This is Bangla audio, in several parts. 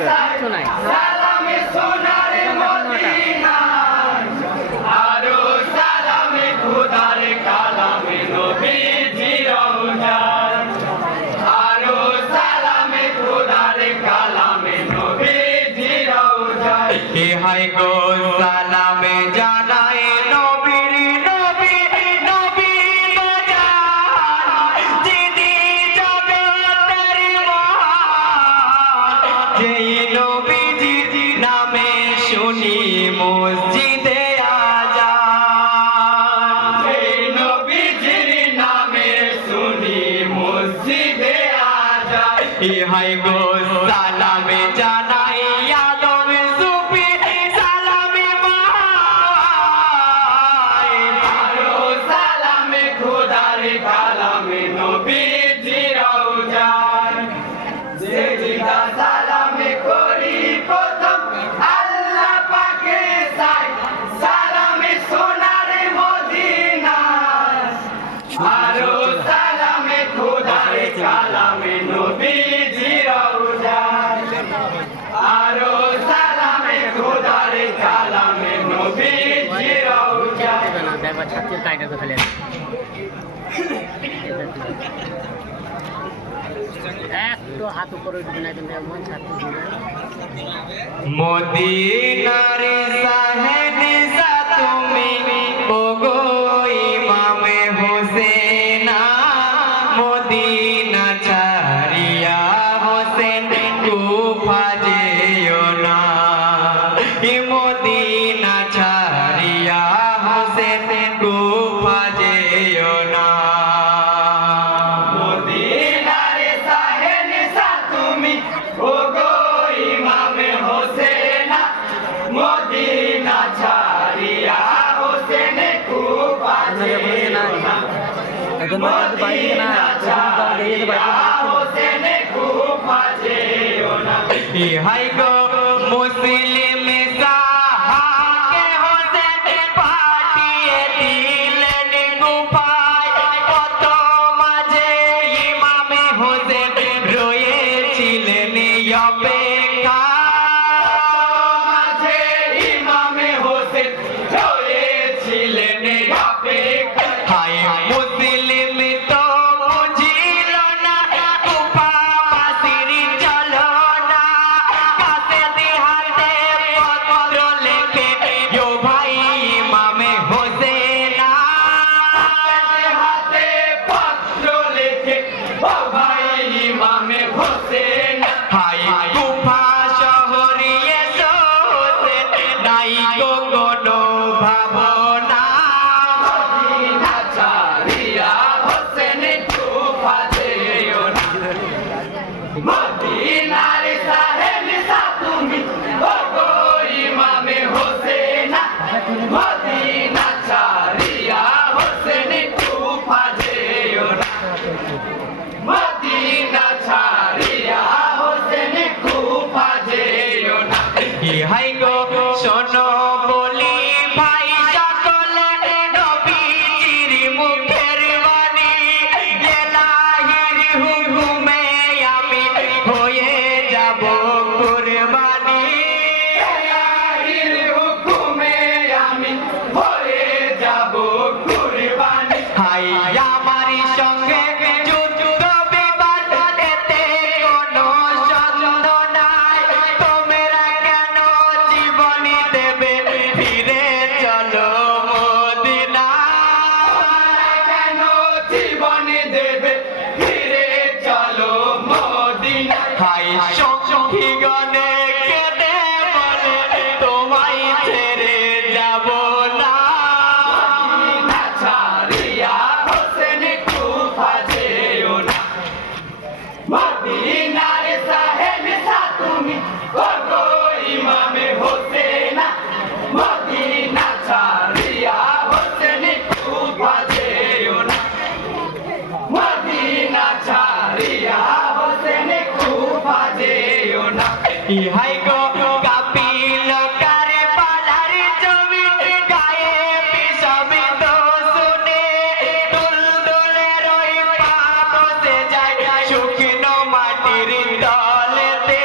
কিচ্ছু নাই। হাই গো সালামে জানাই নবীর নবী নবী বাজান যিনি জগতের মহান যেই নবীজির নামে শুনি মসজিদে আজান যেই নবীজির নামে শুনি মসজিদে আজান হাই গো সালামে জানাই ছাত্রের কায়দা তো খালি একটু হাত উপরে উঠবে না কিন্তু এমন ছাত্র মদিনার সাহেনিসা তুমি ওগো ইমামে হোসেনা মদিনা ছাড়িয়া হোসেন কুফা যেও না মদিনা ছাড়িয়া হোসেন কুফা যেও না মদিনার সাহেনিসা তুমি ওগো ইমামে হোসেনা মদিনা ছাড়িয়া হোসেন কুফা যেও না মদিনা ছাড়িয়া হোসেন কুফা যেও না হাই গো মুসলিম সাহাকে হোসেন পাঠিয়ে দিলেন কুফায় কত মাঝে ইমামে হোসেন রয়েছিলেন অপেক্ষা মাঝে ইমামে হোসেন রয়েছিলেন অপেক্ষা হাই মুসলিম তো বুঝিল না কুফাবাসীর চলো না কাছে দিহাতে পত্র লেখে ইয়ো ভাই ইমামে হোসেনা হাতে পত্র লেখে ও ভাই ইমামে হোসেনা হাই কুফা শহরে এসো হোসেন নাই গো কোনো ভাবনা মদিনা ছাড়িয়া হোসেন কুফা যেও না মদিনার সাহেনিসা তুমি ওগো ইমামে হোসেনা মদিনা ছাড়িয়া হোসেন কুফা যেও না মদিনা ছাড়িয়া হোসেন কুফা যেও না হাই গো শোনো বলি ভাই সকলে নবীজির মুখের বাণী এলাহির হুকুমে আমি হয়ে যাব কুরবানি এলাহির হুকুমে আমি হয়ে যাব কুরবানি হাই আমার সঙ্গে যুদ্ধ বিবাদ এতে কোনো সন্দেহ নাই তোমরা কেন জীবনী দেবে ফিরে চলো মদিনা কেন জীবনী দেবে ফিরে চলো মদিনা হাই সখী গনে কেঁদে বলে তোমায় ছেড়ে যাব না মদিনা ছাড়িয়া হোসেন কুফা যেও না মদিনার সাহেনিসা তুমি ওগো ইমামে হোসেনা মদিনা ছাড়িয়া হোসেন কুফা যেও না মদিনা ছাড়িয়া হোসেন কুফা যেও না হাই গো কাপিল কারবালার ছবি গায়ে বিষমিত শুনে দুলদুলের ওই পা বসে যায় শুকনো মাটির তলেতে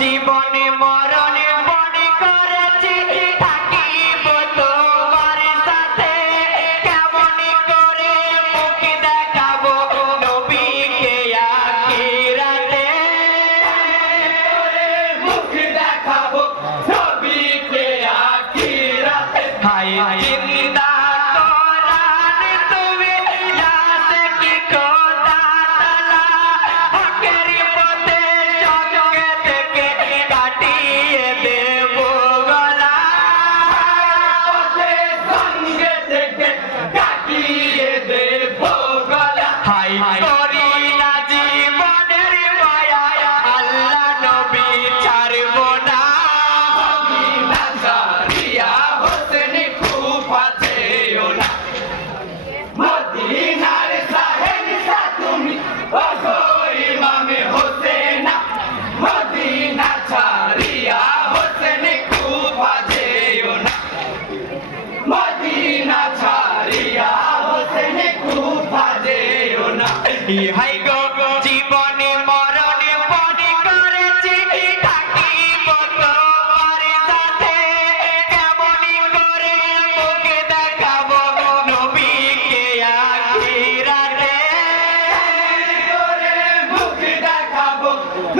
জীবনে মরণে মনে করেছি থাকিব তোমার সাথে কেমন করে মুখ দেখাবো নবীকে আখিরাতে মুখ দেখাবো নবীকে আখিরাতে হায় জিন্দা কোরআন তুমি যাতে কি খোদা তাআলা হকের পথে সঙ্গে থেকে কাটিয়ে দেব গলা পথে সঙ্গে থেকে কাটিয়ে দেব গলা হায় করি না জীবনের মায়া আল্লাহ নবী ছাড়ব না মদিনা ছাড়িয়া হোসেন কুফা যেও না মদিনার শাহেনশা তুমি ওগো ইমামে হোসেন মদিনা ছাড়িয়া হোসেন কুফা যেও না মদিনা ছাড়িয়া হোসেন কুফা যেও না ইহাই গো জীবনে মরণে মনে করেছি থাকিব তোমার সাথে কেমন করে মুখ দেখাবো নবীকে আখিরাতে করে মুখ দেখাবো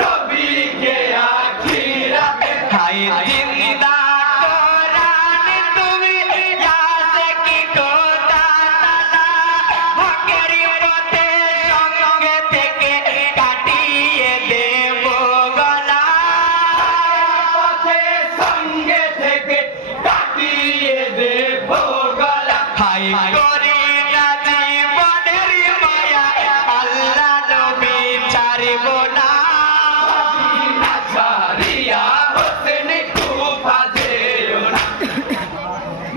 নবীকে আখিরাতে হায় জিন্দা কোরআন তুমি যাতে কি খোদা তাআলা হকের পথে সঙ্গে থেকে কাটিয়ে দেব গলা পথে সঙ্গে থেকে কাটিয়ে দেব গলা হায় করি না জীবনের মায়া আল্লাহ নবী ছাড়ব না মদিনা ছাড়িয়া হোসেন কুফা যেও না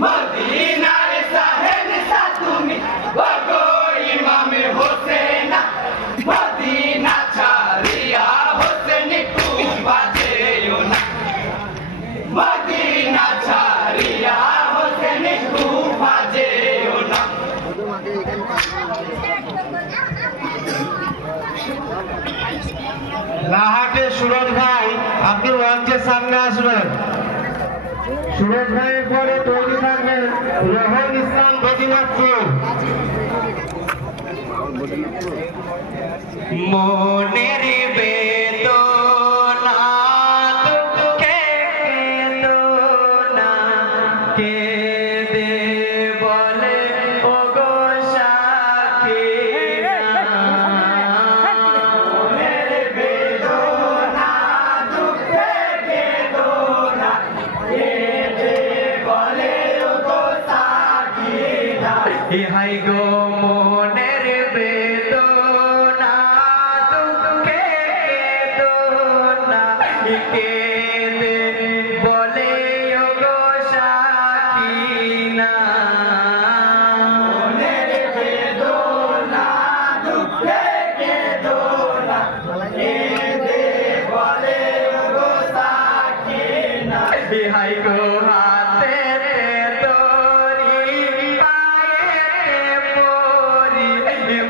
মদিনার শাহেনশা তুমি ওগো ইমামে হোসেন মদিনা ছাড়িয়া হোসেন কুফা যেও না মদিনা ছাড়িয়া হোসেন কুফা যেও না লাহাটে সুরজ ভাই আপনি মঞ্চের সামনে আসবেন। সুরজ ভাইয়ের পরে তৈরি থাকবেন রোহন ইসলাম বদিনাথপুর। মনের বেদনা দুঃখে কেদনা কেঁদে বলে ওগো সাখিরা মনের বেদনা দুঃখে কেদনা কেঁদে বলে ওগো সাখিরা ইহাই গো মনের বেদনা দুঃখে কেদনা কেঁদে বলে ওগো সাকিনা মনের বেদনা দুঃখে কেদনা কেঁদে বলে ওগো সাকিনা ইহাই গো হাতে তোরি পায়ে পরি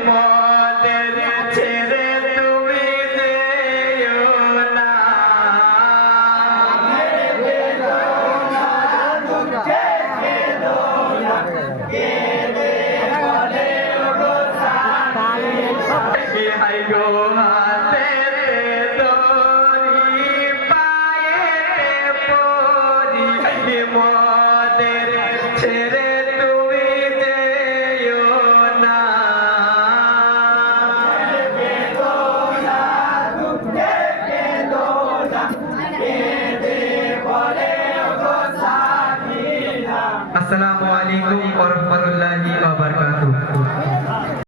মদের ছেড়ে তুমি যেও না দুঃখে কেদনা কেঁদে বলে ওগো সাকিনা ইহাই গো হাতে তোরি পায়ে পরি মদের ছেড়ে তুমি যেও না বেদনা দুঃখে কেদনা কেঁদে বলে ওগো সাকিনা। আসসালামু আলাইকুম ওয়া রাহমাতুল্লাহি ওয়া বারাকাতুহু।